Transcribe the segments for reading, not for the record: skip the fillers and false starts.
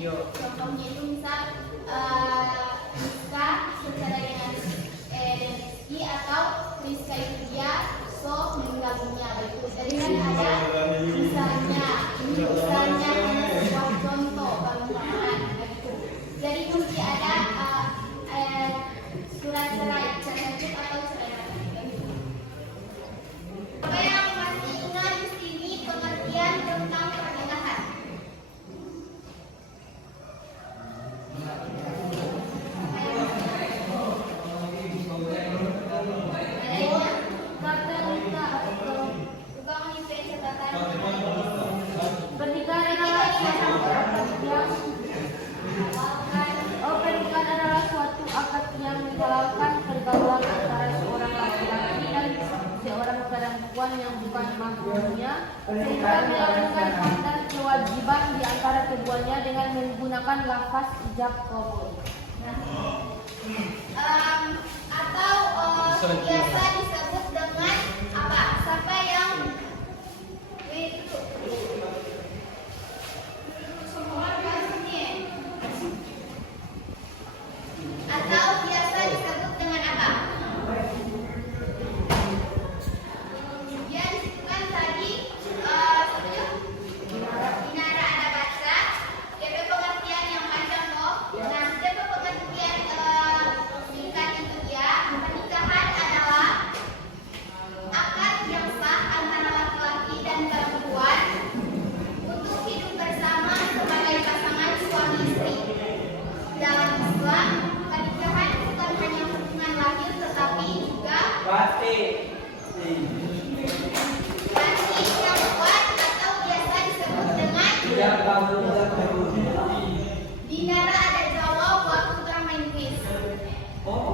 Contohnya itu misal Rizka secara dengan Rizky atau Rizka itu dia meninggal dunia begitu. Jadi kan ada misalnya, ini misalnya sebuah contoh bangunan begitu. Jadi mesti ada surat cerai atau cerai begitu. Apa yang masih ingat di sini pengertian tentang pernikahan? Pernikahan adalah suatu akad yang menghalalkan pergaulan antara seorang laki-laki dan seorang perempuan yang bukan mahramnya, sehingga melakukan hak dan kewajiban di antara keduanya dengan menggunakan lafaz ijab qabul. Atau biasa disebut dengan apa? Siapa yang atau biasa disebut dengan apa? Ya disebutkan tadi Inara ada baca, DP pengertian yang panjang loh. Nah, DP pengertian singkat itu ya, pernikahan adalah akad yang sah antara laki-laki dan perempuan untuk hidup bersama sebagai pasangan suami istri. Dalam Islam, pernikahan bukan hanya hubungan lahir tetapi juga yang kuat atau biasa disebut dengan Dinara ada jawab waktu terang main kuis. Apa?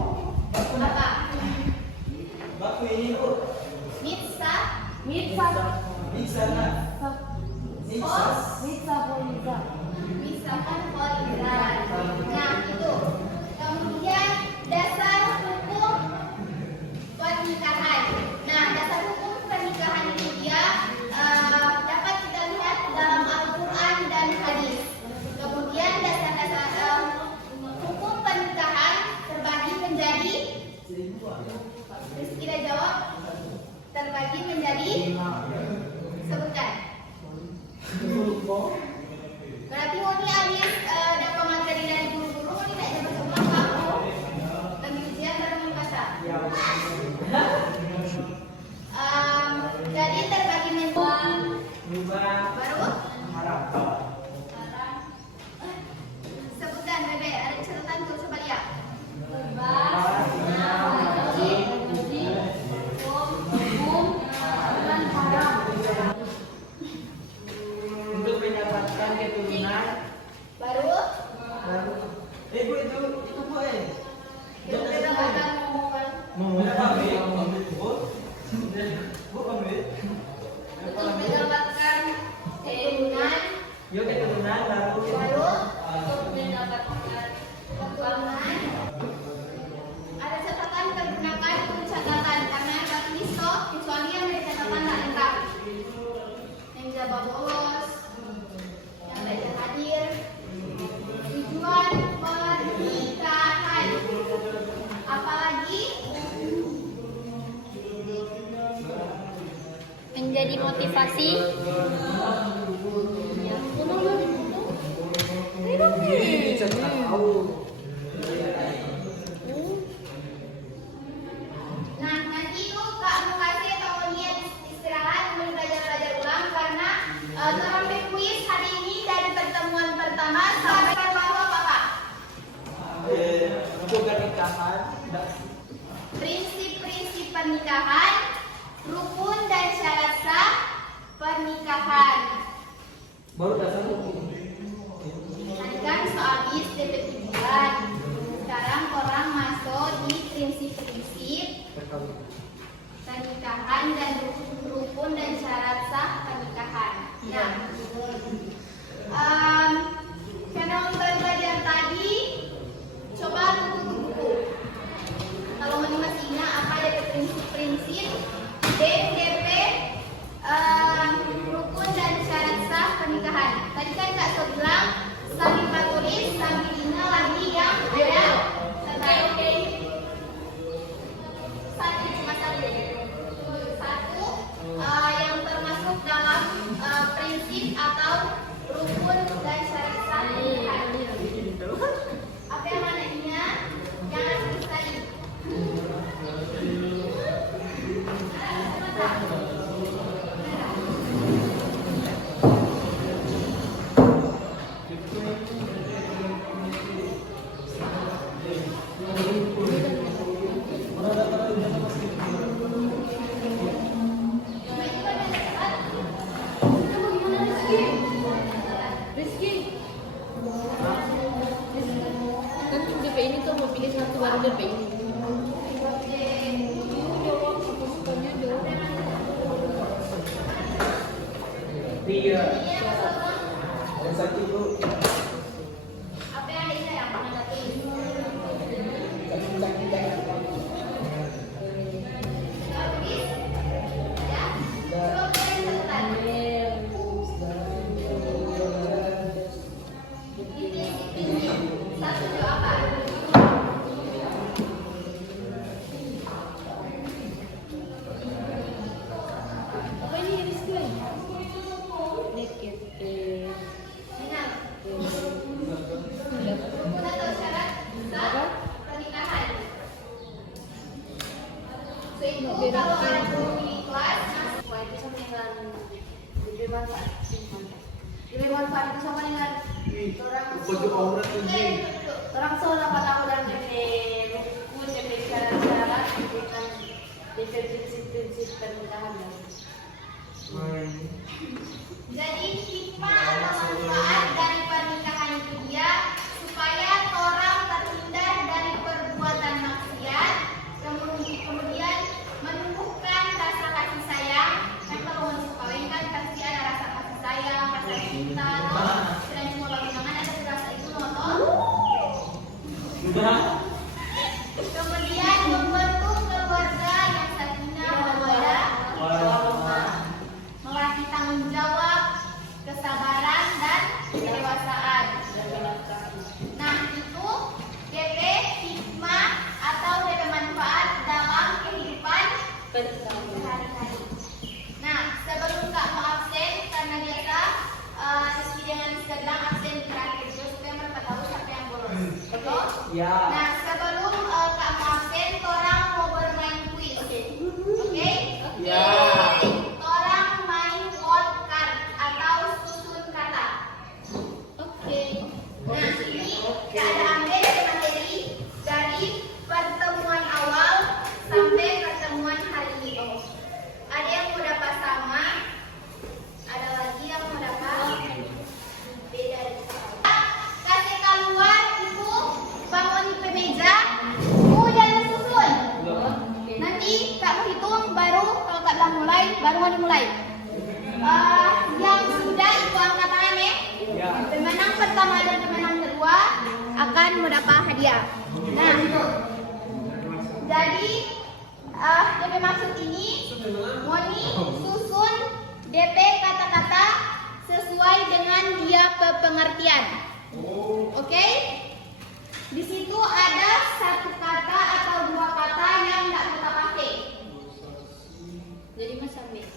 Misalkan polizan. Nah itu. Kemudian dasar hukum pernikahan. Nah dasar hukum pernikahan itu dia dapat kita lihat dalam Al-Quran dan hadis. Kemudian dasar-dasar hukum pernikahan terbagi menjadi, kita jawab, terbagi menjadi, sebutkan. Berarti ini habis dapat materi dari guru Untuk mendapatkan keturunan, lalu untuk mendapatkan keuangan. Ada catatan tergunakan untuk catatan karena ada tuliso kecuali yang dari catatan tak lengkap. Yang jawab bolos, yang tidak hadir. Tujuan pernikahan. Apalagi menjadi motivasi. Ya, nah, nanti itu Kak mau kasih atau lihat istirahat sambil belajar ulang karena terampil kuis hari ini dari pertemuan pertama sampai bahwa Bapak. Prinsip-prinsip pernikahan, rukun dan syarat sah pernikahan. Tadi kan soal is DP tujuan. Sekarang orang masuk di prinsip-prinsip pernikahan dan rukun dan syarat sah pernikahan. Nah, karena untuk belajar tadi, coba buku-buku. Kalau masih ingat apa DP prinsip-prinsip, DP rukun dan syarat sah pernikahan. Tadi kan Kak So bilang sambil Kak tulis sambil ingat lagi yang ada. Satu cuma satu. Satu yang termasuk dalam prinsip atau rukun dan syarat sah pernikahan. Apa yang mana ingat? Jangan tulis tadi. Rizky. Kan DP ini tuh mau pilih satu baru DP ini. Apa yang ada ini yang mana tulis? Tulis, ya. Coba kalian catatan. Satu itu apa? Apa ini Rizky? Dikit. Ingat. Rukun atau syarat sah pernikahan. So itu kalau ada guru di kelas, Wah, itu sama dengan diberi manfaat. Diberi manfaat itu sama dengan orang seorang tahu dan DP rukun, DP syarat-syarat dengan DP prinsip-prinsip pernikahan. jadi hikmah atau manfaat dari pernikahan itu dia supaya orang terhindar dari perbuatan maksiat, kemudian menumbuhkan rasa kasih sayang. Kan kalau mau kawin kan pasti ada rasa kasih sayang, rasa cinta. Selain cuma pasangan ada rasa itu nonton. Kemudian membentuk keluarga yang sakinah mawaddah warahmah, melatih tanggung jawab, kesabaran dan kedewasaan. Nah itu DP hikmah atau DP manfaat dalam kehidupan sehari-hari. Nah sebelum Kak mau absen karena biasa Rizky dengan Rizka bilang absen di terakhir juga supaya mereka tahu siapa yang bolos. Betul? Ya. Nah sebelum Kak mau absen, orang mau bermain kuis. Oke? Ya. Orang main word card atau susun kata. Oke. Nah ini Kak ada ambil dari materi dari pertemuan awal sampai pertemuan hari ini. Ada yang mau dapat sama, ada lagi yang mau dapat beda. Kasih keluar itu bangun di meja mau dimulai? Yang sudah itu angkat tangan ya. Pemenang pertama dan pemenang kedua akan mendapat hadiah. Nah, jadi DP maksud ini Moni susun DP kata-kata sesuai dengan dia pengertian. Oke? Di situ ada satu kata atau dua kata yang tidak kita pakai. Jadi Mas ambil.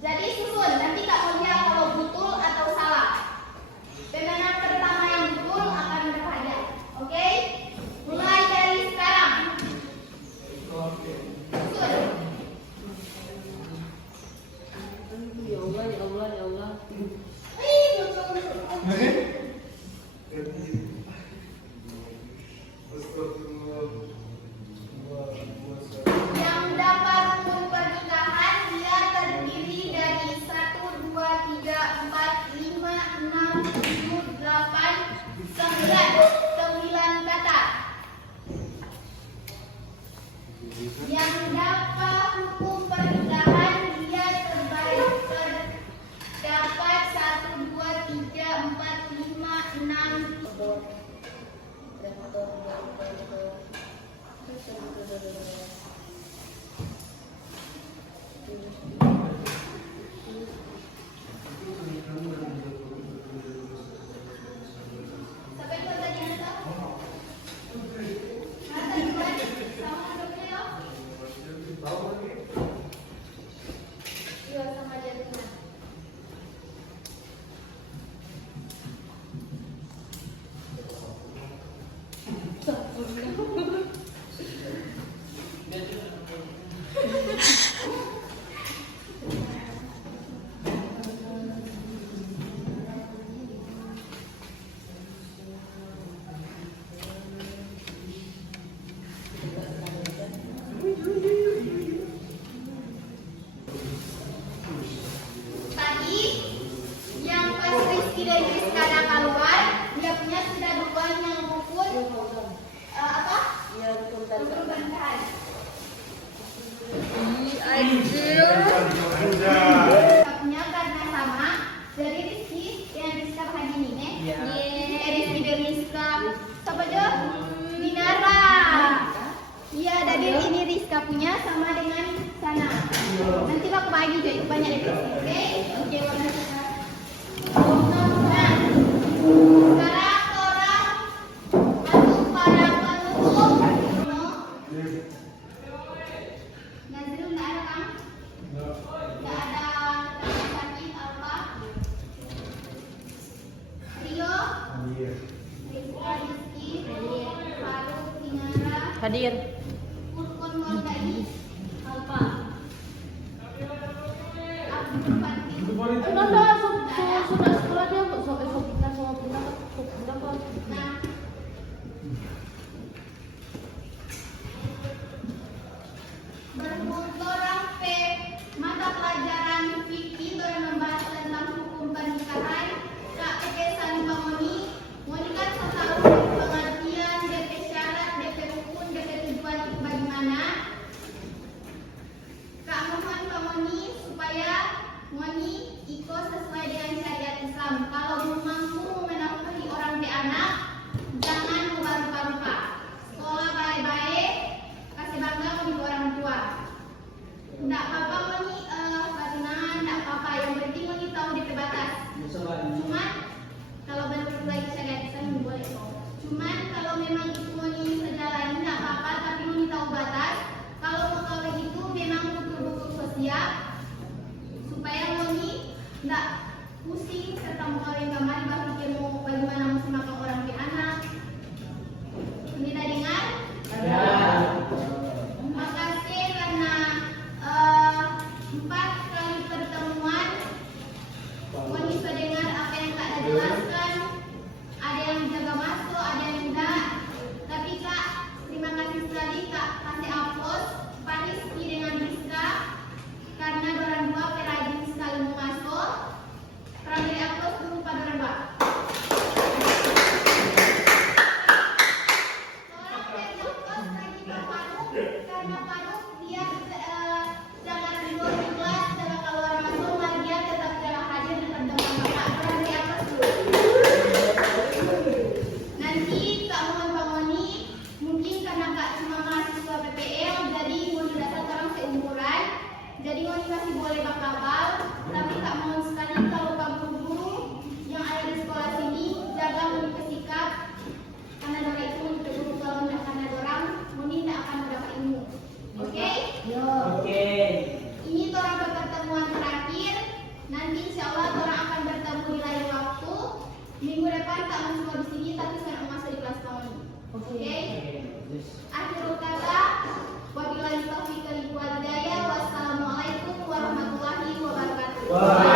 Jadi susun, nanti Kak mau lihat kalau betul atau salah. Pemenang pertama yang betul akan mendapat hadiah. Oke? Mulai dari sekarang. Susun. Ya Allah, ya Allah, ya Allah. Yang dapat rukun pernikahan dia terdiri dari 1, 2, 3, 4, 5, 6, 7, 8, 9 kata. Yang dapat hukum pernikahan dia terdapat 1, 2, 3, 4, 5, 6. Sampai ke bagian atas. Nanti balik sama dokter ya. Iya sama jadinya. Tadi yang pas Rizky dan Rizka ada keluar, dia punya sudah dua yang rukun apa? Iya, betul Rukun pernikahan. Kita punya karena sama. Jadi Rizky yang Rizka pagi ini nih. Rizky dan Rizka. Siapa aja? Dinara. Iya, jadi ini Rizka punya sama dengan sana. Nanti aku bagi jadi banyak dari sini. Oke, warna kita. Nah, sekarang orang masuk para penutup. Nazrul nggak ada kan? Nggak ada sakit apa? Rio, Rizky, Faruk, Dinara, Hadir. Furkon Maudai, Apa? Abdul Fatih. Sudah sekolah dia kok sok pindah kok. Nah, berkurang P mata pelajaran fikih dan membahas tentang hukum pernikahan. Kak Pekesan Moni kan tahu pengertian DP syarat, DP rukun, DP tujuan itu bagaimana. Kak mohon Pak Moni supaya Moni ikut sesuai dengan syariat Islam. Kalau belum mampu menafkahi orang tua anak, jangan rupa-rupa. Sekolah baik-baik, kasih bangga untuk orang tua. Tidak apa-apa Moni, patungan, tidak apa-apa. Yang penting Moni tahu DP batas. Cuman kalau bentuk lagi syariat Islam boleh. Cuman kalau memang itu Moni sejalani tidak apa-apa, tapi Moni tahu batas. Kalau mau kawin itu memang betul-betul sosial supaya Moni tidak pusing serta mau kawin kembali berpikir mau bagaimana mesti makan orang ke anak. Ini tak dengar? Makasih karena 4 kali pertemuan Moni sudah dengar apa yang Kak dah jelaskan. Ada yang jaga masuk, ada yang enggak. Tapi Kak, terima kasih sekali Kak kasih aplaus Pak Rizky dengan Rizka karena orang dua perajin sekali mau masuk. Pramili aplaus dulu pada Waalaikumsalam.